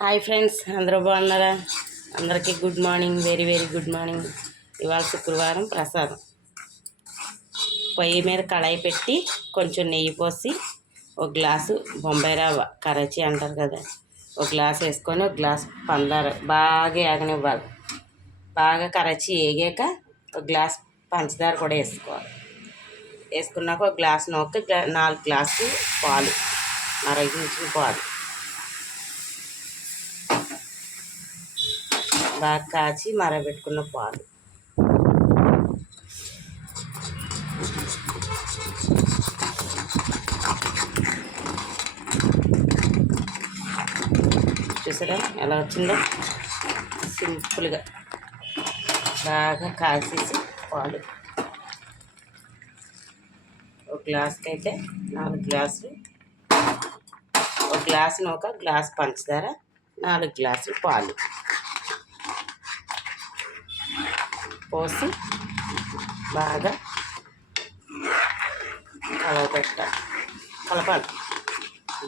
Hi friends, అందరూ బాగున్నారా? అందరికీ good morning, very very good morning. ఇవాళ శుక్రవారం ప్రసాదం. పొయ్యి మీద కళాయి పెట్టి కొంచెం నెయ్యి పోసి ఒక గ్లాసు బొంబాయి రవ్వ కరాచీ అంటారు కదా, ఒక గ్లాస్ వేసుకొని ఒక గ్లాసు పందారు బాగా ఏగనివ్వాలి. బాగా కరాచీ వేగాక ఒక గ్లాస్ పంచదార కూడా వేసుకోవాలి. వేసుకున్నాక ఒక గ్లాస్ నూక 4 గ్లాసులు పాలు, మరిగించిన పాలు బాగా కాచి మరగబెట్టుకున్న పాలు చూసారా ఎలా వచ్చిందో. సింపుల్గా బాగా కాసేసి పాలు ఒక గ్లాస్కి అయితే 4 గ్లాసులు, ఒక గ్లాసు నూక, గ్లాస్ పంచదార, 4 గ్లాసులు పాలు పోసి బాగా కలపాలి.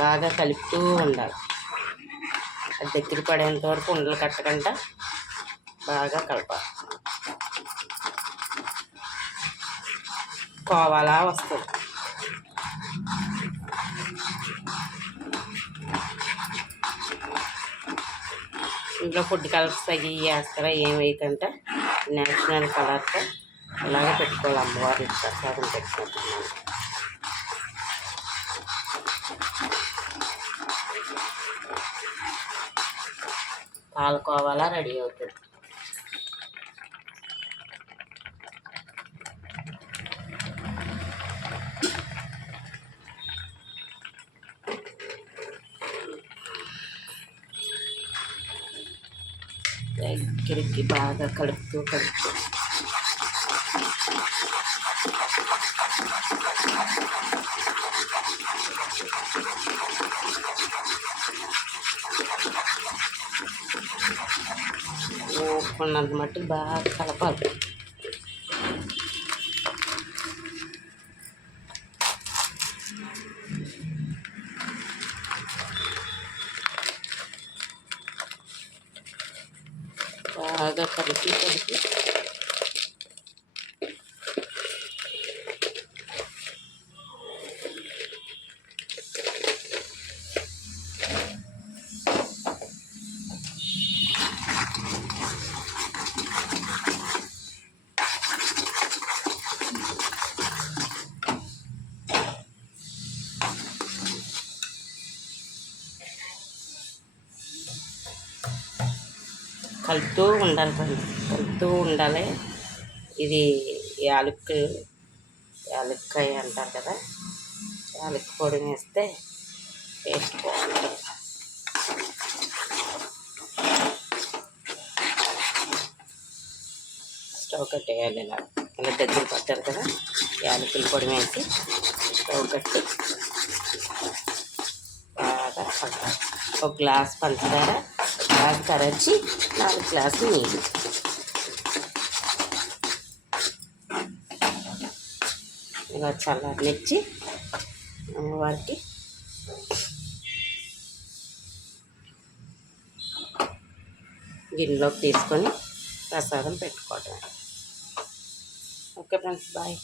బాగా కలుపుతూ ఉండాలి. అది దగ్గర పడేంత వరకు ఉండలు కట్టకుండా బాగా కలపాలి. కోవాలా వస్తుంది. ఇంట్లో ఫుడ్ కలర్స్ తగ్గి వేస్తారా ఏం వేయకుండా నేచురల్ కలర్తో అలాగే పెట్టుకోవాలి. అమ్మవారి ప్రసాదం పెట్టుకుంటున్నాను. పాలకోవాలా రెడీ అవుతుంది. దగ్గరికి బాగా కలుపుతూ ఓపుకున్నంత మట్టి బాగా కలపాలి. బాగా కలిపి కలుపుతూ ఉండాలి. కలుపుతూ ఉండాలి. ఇది యాలక్కాయ అంటారు కదా, యాలక్కి పొడి వేస్తే టేస్ట్ బాగుంటుంది. స్టవ్ కట్టేయాలి. ఇలా దగ్గర పట్టారు కదా, యాలకుల పొడి వేసి స్టవ్ కట్టి బాగా పట్టాలి. ఒక గ్లాస్ పంచదార, గ్లాస్ కరచి, 4 గ్లాసులు నీళ్ళు. ఇలా చల్లారనిచ్చి అమ్మవారికి గిన్నెలోకి తీసుకొని ప్రసాదం పెట్టుకోవటం. Okay friends, bye.